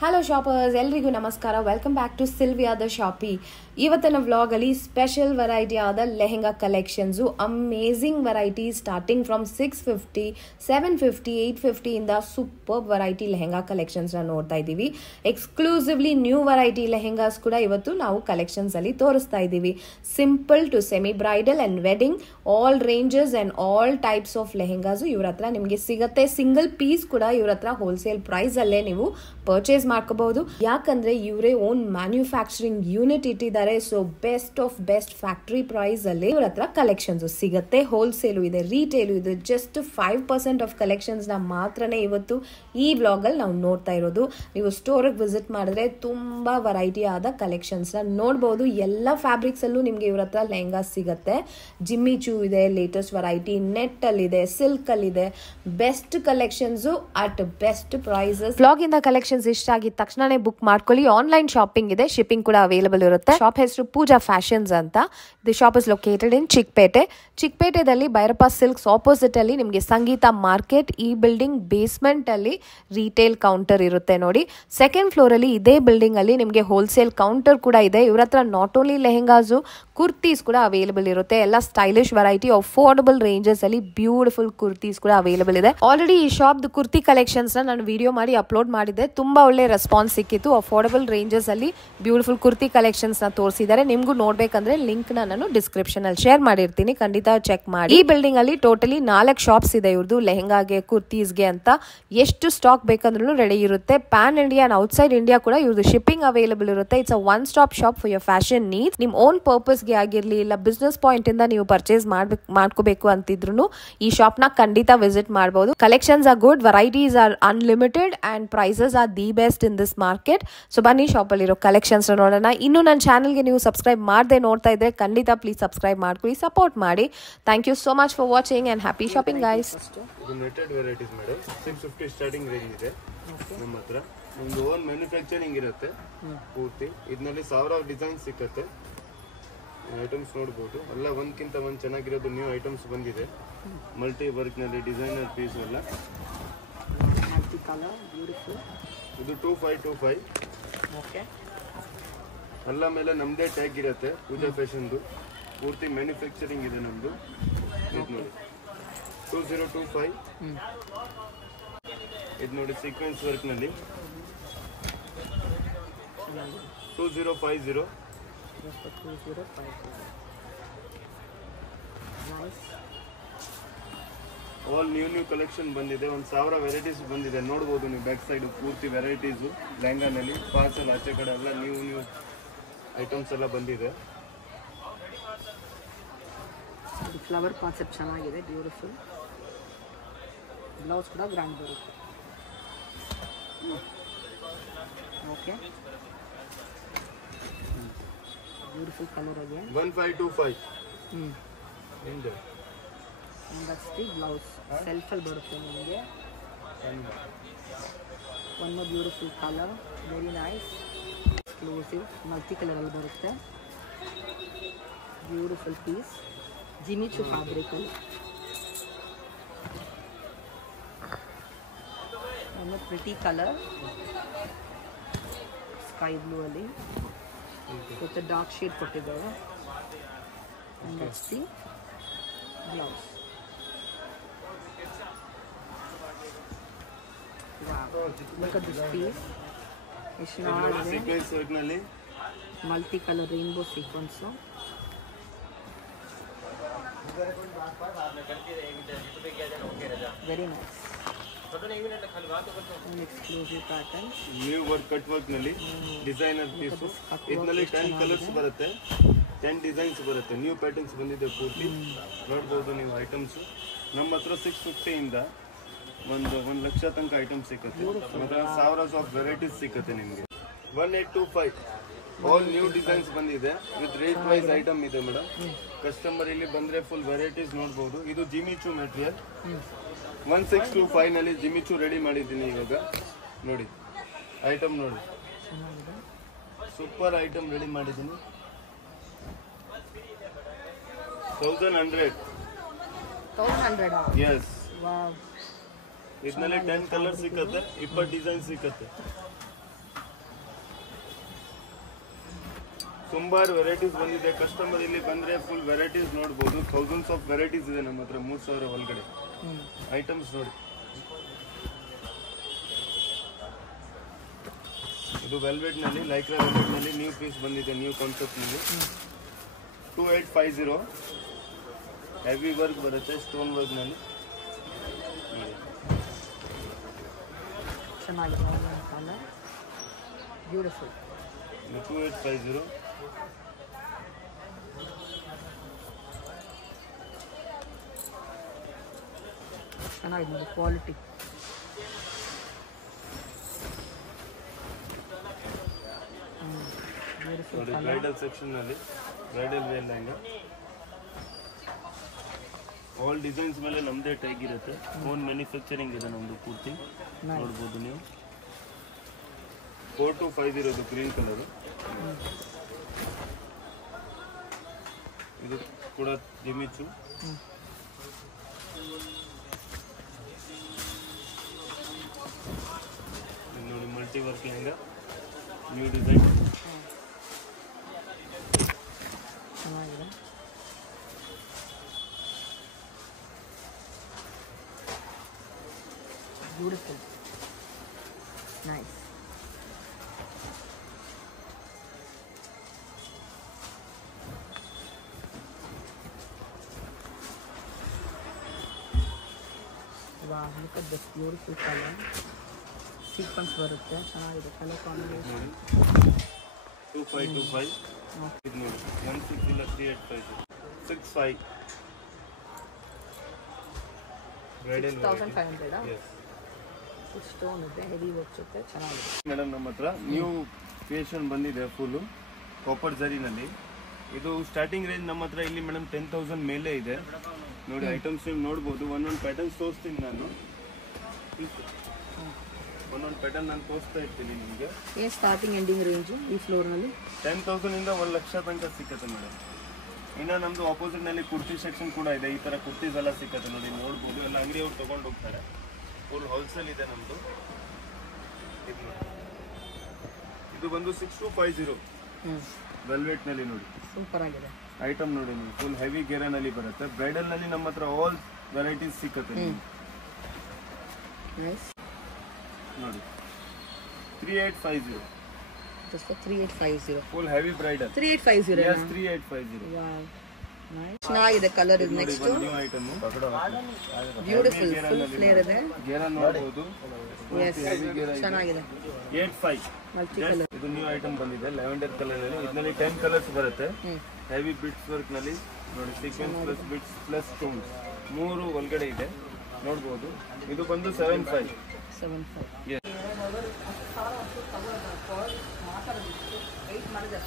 Hello shoppers, ಎಲ್ರಿಗೂ ನಮಸ್ಕಾರ. Welcome back to Sylvia the shoppy. ಇವತ್ತಿನ ವ್ಲಾಗಲ್ಲಿ ಸ್ಪೆಷಲ್ ವೆರೈಟಿ ಆದ lehenga collections, amazing variety starting from 650, 750, 850 ಇಂದ ಸೂಪರ್ ವೆರೈಟಿ ಲೆಹೆಂಗಾ ಕಲೆಕ್ಷನ್ಸ್ನ ನೋಡ್ತಾ ಇದ್ದೀವಿ. ಎಕ್ಸ್ಕ್ಲೂಸಿವ್ಲಿ ನ್ಯೂ ವೆರೈಟಿ ಲೆಹೆಂಗಾಸ್ ಕೂಡ ಇವತ್ತು ನಾವು ಕಲೆಕ್ಷನ್ಸಲ್ಲಿ ತೋರಿಸ್ತಾ ಇದ್ದೀವಿ. Simple to semi bridal and wedding, all ranges and all types of lehengas ಇವ್ರ ಹತ್ರ ನಿಮಗೆ ಸಿಗುತ್ತೆ. ಸಿಂಗಲ್ ಪೀಸ್ ಕೂಡ ಇವ್ರ ಹತ್ರ ಹೋಲ್ಸೇಲ್ ಪ್ರೈಸಲ್ಲೇ ನೀವು ಪರ್ಚೇಸ್ ಮಾಡ್ಕೋಬಹುದು. ಯಾಕಂದ್ರೆ ಇವರೇ ಓನ್ ಮ್ಯಾನ್ಯುಫ್ಯಾಕ್ಚರಿಂಗ್ ಯೂನಿಟ್ ಇಟ್ಟಿದ್ದಾರೆ. So best of best factory price ಅಲ್ಲಿ ಇವ್ರ ಹತ್ರ ಕಲೆಕ್ಷನ್ಸ್ ಸಿಗುತ್ತೆ. ಹೋಲ್ಸೇಲು ಇದೆ, ರಿಟೇಲು ಇದೆ. ಜಸ್ಟ್ 5% ಆಫ್ ಕಲೆಕ್ಷನ್ಸ್ ನ ಮಾತ್ರನೇ ಇವತ್ತು ಈ ವ್ಲಾಗ್ ಅಲ್ಲಿ ನಾವು ನೋಡ್ತಾ ಇರೋದು. ನೀವು ಸ್ಟೋರ್ ವಿಸಿಟ್ ಮಾಡಿದ್ರೆ ತುಂಬಾ ವೆರೈಟಿ ಆದ ಕಲೆಕ್ಷನ್ಸ್ ನ ನೋಡಬಹುದು. ಎಲ್ಲ ಫ್ಯಾಬ್ರಿಕ್ಸ್ ಅಲ್ಲೂ ನಿಮ್ಗೆ ಇವ್ರ ಹತ್ರ ಲೆಹಂಗಾ ಸಿಗುತ್ತೆ. ಜಿಮ್ಮಿ ಚೂ ಇದೆ, ಲೇಟೆಸ್ಟ್ ವೆರೈಟಿ, ನೆಟ್ ಅಲ್ಲಿ ಇದೆ, ಸಿಲ್ಕ್ ಅಲ್ಲಿ ಇದೆ. Best collections at best prices. Vlog ಇಂದ ಕಲೆಕ್ಷನ್ಸ್ ಇಷ್ಟ ಆಗಿದ ತಕ್ಷಣನೇ ಬುಕ್ ಮಾಡ್ಕೊಳ್ಳಿ. ಆನ್ಲೈನ್ ಶಾಪಿಂಗ್ ಇದೆ, ಶಿಪ್ಪಿಂಗ್ ಕೂಡ ಅವೈಲೇಬಲ್ ಇರುತ್ತೆ. ಶಾಪ್ ಹೆಸರು ಪೂಜಾ ಫ್ಯಾಷನ್ಸ್ ಅಂತ. The shop is located in Chickpet. ಚಿಕ್ಕಪೇಟೆದಲ್ಲಿ ಭೈರಪ್ಪ ಸಿಲ್ಕ್ಸ್ ಆಪೋಸಿಟ್ ಅಲ್ಲಿ ನಿಮಗೆ ಸಂಗೀತ ಮಾರ್ಕೆಟ್, ಈ ಬಿಲ್ಡಿಂಗ್ ಬೇಸ್ಮೆಂಟ್ ಅಲ್ಲಿ ರಿಟೇಲ್ ಕೌಂಟರ್ ಇರುತ್ತೆ ನೋಡಿ. ಸೆಕೆಂಡ್ ಫ್ಲೋರ್ ಅಲ್ಲಿ ಇದೇ ಬಿಲ್ಡಿಂಗ್ ಅಲ್ಲಿ ನಿಮಗೆ ಹೋಲ್ಸೇಲ್ ಕೌಂಟರ್ ಕೂಡ ಇದೆ. ಇವ್ರ ಹತ್ರ ನಾಟ್ ಓನ್ಲಿ ಲೆಹೆಂಗಾಸು, ಕುರ್ತೀಸ್ ಕೂಡ ಅವೈಲೇಬಲ್ ಇರುತ್ತೆ. ಎಲ್ಲ ಸ್ಟೈಲಿಶ್ ವೆರೈಟಿ, ಅಫೋರ್ಡಬಲ್ ರೇಂಜಸ್ ಅಲ್ಲಿ ಬ್ಯೂಟಿಫುಲ್ ಕುರ್ತೀಸ್ ಕೂಡ ಅವೈಲೇಬಲ್ ಇದೆ. ಆಲ್ರೆಡಿ ಈ ಶಾಪ್ ಕುರ್ತಿ ಕಲೆಕ್ಷನ್ಸ್ ನಾನು ವಿಡಿಯೋ ಮಾಡಿ ಅಪ್ಲೋಡ್ ಮಾಡಿದ್ದೆ. ತುಂಬಾ ಒಳ್ಳೆ ರೆಸ್ಪಾನ್ಸ್ ಸಿಕ್ಕಿತ್ತು. ಅಫೋರ್ಡಬಲ್ ರೇಂಜಸ್ ಅಲ್ಲಿ ಬ್ಯೂಟಿಫುಲ್ ಕುರ್ತಿ ಕಲೆಕ್ಷನ್ಸ್ ನ ತೋರಿಸಿದ್ದಾರೆ. ನಿಮ್ಗೂ ನೋಡ್ಬೇಕಂದ್ರೆ ಲಿಂಕ್ ನಾನು ಡಿಸ್ಕ್ರಿಪ್ಷನ್ ಅಲ್ಲಿ ಶೇರ್ ಮಾಡಿರ್ತೀನಿ, ಖಂಡಿತ ಚೆಕ್ ಮಾಡಿ. ಈ ಬಿಲ್ಡಿಂಗ್ ಅಲ್ಲಿ ಟೋಟಲಿ 4 ಶಾಪ್ಸ್ ಇದೆ ಇವ್ರದ್ದು, ಲೆಹೆಂಗಾಗೆ, ಕುರ್ತೀಸ್ಗೆ ಅಂತ. ಎಷ್ಟು ಸ್ಟಾಕ್ ಬೇಕಂದ್ರೂ ರೆಡಿ ಇರುತ್ತೆ. PAN India and outside India ಕೂಡ ಇವ್ರದ್ದು ಶಿಪ್ಪಿಂಗ್ ಅವೈಲೇಬಲ್ ಇರುತ್ತೆ. It's a one stop shop for your fashion needs. ನಿಮ್ ಓನ್ ಪರ್ಪಸ್ ಗೆ ಆಗಿರ್ಲಿ, ಇಲ್ಲ ಬಿಸ್ನೆಸ್ ಪಾಯಿಂಟ್ ಇಂದ ನೀವು ಪರ್ಚೇಸ್ ಮಾಡ್ಕೋಬೇಕು ಅಂತಿದ್ರು ಈ ಶಾಪ್ ನ ಖಂಡಿತ ವಿಸಿಟ್ ಮಾಡಬಹುದು. Collections are good, varieties are unlimited and prices are the best in this market. So ಬನ್ನಿ ಶಾಪ್ ಅಲ್ಲಿ ಇರೋ ಕಲೆಕ್ಷನ್ಸ್ ನೋಡೋಣ. ಇನ್ನು ನನ್ನ ಚಾನಲ್ಗೆ ನೀವು ಸಬ್ಸ್ಕ್ರೈಬ್ ಮಾಡದೆ ನೋಡ್ತಾ ಇದ್ರೆ ಖಂಡಿತ ಪ್ಲೀಸ್ ಸಬ್ಸ್ಕ್ರೈಬ್ ಮಾಡ್ಕೊಳ್ಳಿ, ಸಪೋರ್ಟ್ ಮಾಡಿ. Thank you so much for watching and happy shopping guys. ಇದು netted varieties madam, 650 starting range ಇದೆ ನಮ್ಮ ಹತ್ರ. ಒಂದು ಓನ್ ಮ್ಯಾನುಫ್ಯಾಕ್ಚರಿಂಗ್ ಇರುತ್ತೆ ಪೂರ್ತಿ. ಇದರಲ್ಲಿ ಸಾವಿರಾರು ಡಿಸೈನ್ ಸಿಕ್ಕತ್ತೆ. ಐಟಮ್ಸ್ ನೋಡ್ಬೋದು, ಎಲ್ಲ ಒಂದ್ಕಿಂತ ಒಂದು ಚೆನ್ನಾಗಿರೋದು ನ್ಯೂ ಐಟಮ್ಸ್ ಬಂದಿದೆ. ಮಲ್ಟಿ ವರ್ಕ್ ನಲ್ಲಿ ಡಿಸೈನರ್ ಪೀಸ್ ಎಲ್ಲ. ಇದು 2525 ಎಲ್ಲ ಮೇಲೆ ನಮ್ದೇ ಟ್ಯಾಗ್ ಇರುತ್ತೆ. ಪೂಜಾ ಫ್ಯಾಷನ್ದು ಪೂರ್ತಿ ಮ್ಯಾನುಫ್ಯಾಕ್ಚರಿಂಗ್ ಇದೆ ನಮ್ದು. ಇದು ನೋಡಿ 2025. ಇದು ನೋಡಿ ಸೀಕ್ವೆನ್ಸ್ ವರ್ಕ್ ನಲ್ಲಿ 2050. ಆಲ್ ನ್ಯೂ ಕಲೆಕ್ಷನ್ ಬಂದಿದೆ. 1000 ವೆರೈಟೀಸ್ ಬಂದಿದೆ. ನೋಡ್ಬೋದು ನೀವು ಬ್ಯಾಕ್ ಸೈಡ್ ಪೂರ್ತಿ ವೆರೈಟೀಸು ಲೆಹಂಗಾನಲ್ಲಿ. ಪಾರ್ಸಲ್ ಆಚೆ ಕಡೆ ಎಲ್ಲ ನ್ಯೂ ಐಟಮ್ಸ್ ಎಲ್ಲ ಬಂದಿದೆ. ಫ್ಲವರ್ ಕಾನ್ಸೆಪ್ಟ್ ಚೆನ್ನಾಗಿದೆ, ಬ್ಯೂಟಿಫುಲ್. ಬ್ಲೌಸ್ ಕೂಡ ಗ್ರ್ಯಾಂಡ್ ಬರುತ್ತೆ. ಓಕೆ, ಬ್ಯೂಟಿಫುಲ್ ಕಲರ್ ಇದೆ. 1525. That's the blouse. ಸೆಲ್ಫಲ್ಲಿ ಬರುತ್ತೆ ನಿಮಗೆ. One more beautiful colour, very nice, exclusive, multi ಕಲರಲ್ಲಿ ಬರುತ್ತೆ. Beautiful piece, Jimmy Choo fabric. ಒಂದು ಪ್ರಿಟಿ ಕಲರ್, ಸ್ಕೈ ಬ್ಲೂ ಅಲ್ಲಿ ವಿತ್ ಡಾರ್ಕ್ ಶೇಡ್ ಕೊಟ್ಟಿದ್ದಾರೆ. That's the blouse. Look at this piece. Sequence work ನಲ್ಲಿ multi colour rainbow sequence. Very nice, exclusive pattern. New work cut work ನಲ್ಲಿ designer piece. ಇದರಲ್ಲಿ 10 colours ಬರುತ್ತೆ, 10 designs ಬರುತ್ತೆ. New patterns ಬಂದಿದೆ ಪೂರ್ತಿ. ನೋಡ್ಬೋದು ನೀವು ಐಟಮ್ಸ್. ನಮ್ಮ ಹತ್ರ 650 ಇಂದ 1 ಲಕ್ಷ ತನಕ ಐಟಮ್ ಸಿಕ್ಕತ್ತೆ. ಮತ್ತೆ ಸಾವಿರಾರು ಆಫ್ ವೆರೈಟೀಸ್ ಸಿಕ್ಕತ್ತೆ ನಿಮಗೆ. 1825 ಆಲ್ ನ್ಯೂ ಡಿಸೈನ್ಸ್ ಬಂದಿದೆ. ವಿತ್ ರೇಟ್ ವೈಸ್ ಐಟಮ್ ಇದೆ ಮೇಡಮ್. ಕಸ್ಟಮರ್ ಇಲ್ಲಿ ಬಂದ್ರೆ ಫುಲ್ ವೆರೈಟೀಸ್ ನೋಡ್ಬೋದು. ಇದು ಜಿಮ್ಮಿ ಚೂ ಮೆಟೀರಿಯಲ್. 1625 ನಲ್ಲಿ ಜಿಮ್ಮಿ ಚೂ ರೆಡಿ ಮಾಡಿದ್ದೀನಿ ಇವಾಗ. ನೋಡಿ ಐಟಮ್ ನೋಡಿ, ಸೂಪರ್ ಐಟಮ್ ರೆಡಿ ಮಾಡಿದ್ದೀನಿ. 1100. ಎಸ್, ಇದರಲ್ಲಿ 10 ಕಲರ್ ಸಿಕ್ಕತ್ತೆ, 20 ಡಿಸೈನ್ ಸಿಕ್ಕತ್ತೆ. ಸುಮಾರು ವೆರೈಟೀಸ್ ಬಂದಿದೆ. ಕಸ್ಟಮರ್ ಇಲ್ಲಿ ಬಂದ್ರೆ ಫುಲ್ ವೆರೈಟೀಸ್ ನೋಡ್ಬೋದು. ಥೌಸಂಡ್ಸ್ ಆಫ್ ವೆರೈಟೀಸ್ ಇದೆ ನಮ್ಮ ಹತ್ರ. 3000 ಒಳಗಡೆ ಐಟಮ್ಸ್ ನೋಡಿ. ಇದು ವೆಲ್ವೆಟ್ ನಲ್ಲಿ, ಲೈಕ್ರಾ ವೆಲ್ವೆಟ್ ನಲ್ಲಿ ನ್ಯೂ ಪೀಸ್ ಬಂದಿದೆ, ನ್ಯೂ ಕಾನ್ಸೆಪ್ಟ್ ನಲ್ಲಿ. 2850 ಹೆವಿ ವರ್ಕ್ ಬರುತ್ತೆ, ಸ್ಟೋನ್ ವರ್ಕ್ ನಲ್ಲಿ. ಚೆನ್ನಾಗಿದೆ ಕಲರ್, ಬ್ಯೂಟಿಫುಲ್. 2850 ಚೆನ್ನಾಗಿದೆ ನೋಡಿ ಕ್ವಾಲಿಟಿ. ನೋಡಿ ಬ್ರೈಡಲ್ ಸೆಕ್ಷನ್ ನಲ್ಲಿ bridal wear lehenga. All designs ಮೇಲೆ ನಮ್ದೇ ಟ್ಯಾಗ್ ಇರುತ್ತೆ. ಓನ್ ಮ್ಯಾನುಫ್ಯಾಕ್ಚರಿಂಗ್ ಇದೆ ನಮ್ದು ಪೂರ್ತಿ. ನೋಡ್ಬೋದು ನೀವು. 4250 ಇದು ಗ್ರೀನ್ ಕಲರ್. ಇದು ಕೂಡ ಜಿಮಿಚು. ನೋಡಿ multi work lehenga, new design. ಚೆನ್ನಾಗಿದೆ. Beautiful, nice. ವಾಹ್, look at this beautiful colour. Sequence ಬರುತ್ತೆ, ಚೆನ್ನಾಗಿದೆ ಕಲರ್ ಕಾಂಬಿನೇಷನ್. 2525 ಇದು ನೋಡಿ 16 ಇಲ್ಲ 3850 65 ಬ್ರೈಡಲ್ 6500 ಸ್ಟೋನ್ ಇದೆ, ಹೆವಿ ವರ್ಕ್ ಜೊತೆ ಚೆನ್ನಾಗಿದೆ. ಮೇಡಮ್ ನಮ್ಮ ಹತ್ರ ನ್ಯೂ ಕ್ರಿಯೇಷನ್ ಬಂದಿದೆ ಫುಲ್ ಕಾಪರ್ ಜರಿನಲ್ಲಿ. ಇದು ಸ್ಟಾರ್ಟಿಂಗ್ ರೇಂಜ್ ನಮ್ಮ ಹತ್ರ ಇಲ್ಲಿ ಮೇಡಮ್ 10,000 ಮೇಲೆ ಇದೆ. ನೋಡಿ ಐಟಮ್ಸ್ ನೀವು ನೋಡ್ಬೋದು. ಒಂದೊಂದು ಪ್ಯಾಟರ್ನ್ಸ್ ತೋರಿಸ್ತೀನಿ ನಾನು. ಒಂದೊಂದು ಪ್ಯಾಟರ್ನ್ ನಾನು ತೋರಿಸ್ತಾ ಇರ್ತೀನಿ ನಿಮಗೆ. ಏನು ಸ್ಟಾರ್ಟಿಂಗ್ ಎಂಡಿಂಗ್ ರೇಂಜು ಈ ಫ್ಲೋರ್ನಲ್ಲಿ? 10,000 ಇಂದ 1 ಲಕ್ಷ ತನಕ ಸಿಕ್ಕತ್ತೆ ಮೇಡಮ್. ಇನ್ನು ನಮ್ದು ಆಪೋಸಿಟ್ ನಲ್ಲಿ ಕುರ್ತಿ ಸೆಕ್ಷನ್ ಕೂಡ ಇದೆ. ಈ ತರ ಕುರ್ತೀಸ್ ಎಲ್ಲ ಸಿಕ್ಕತ್ತೆ ನೋಡಿ, ನೋಡ್ಬೋದು. ಎಲ್ಲ ಅಂಗಡಿಯವ್ರು ತಗೊಂಡು ಹೋಗ್ತಾರೆ. ಫುಲ್ ಹೋಲ್ಸೇಲ್ ಇದೆ ನಮ್ದು. ಇದು ಬಂದು 6250 ವೆಲ್ವೆಟ್ ನಲ್ಲಿ ನೋಡಿ, ಸೂಪರ್ ಆಗಿದೆ ಐಟಮ್ ನೋಡಿ ನೀವು. ಫುಲ್ ಹೆವಿ ಗೆರೆನಲ್ಲಿ ಬರುತ್ತೆ. ಬ್ರೈಡಲ್ ನಲ್ಲಿ ನಮ್ಮ ಹತ್ರ ಆಲ್ ವೆರೈಟೀಸ್ ಸಿಕ್ಕತ್ತೆ ನೋಡಿ. 3850 just for 3850 full heavy bridal. 3850 yes 3850 wow nice. ಚೆನ್ನಾಗಿದೆ ಕಲರ್. ಇದು next new item beautiful full flare ಇದೆ. ಗೇರ ನೋಡಬಹುದು. yes ಚೆನ್ನಾಗಿದೆ. 85 ಮಲ್ಟಿ ಕಲರ್. ಇದು ನ್ಯೂ ಐಟಮ್ ಬಂದಿದೆ ಲ್ಯಾವೆಂಡರ್ ಕಲರ್ ನಲ್ಲಿ. ಇದರಲ್ಲಿ 10 ಕಲರ್ಸ್ ಬರುತ್ತೆ. ಹೆವಿ ಬಿಟ್ಸ್ ವರ್ಕ್ ನಲ್ಲಿ ನೋಡಿ, sequence plus bits plus stones 3 ಒಳಗಡೆ ಇದೆ ನೋಡಬಹುದು. ಇದು ಬಂದು 75 yes. ಮಾತಾಡೋದು 8 ಮಾಡಿದೆ.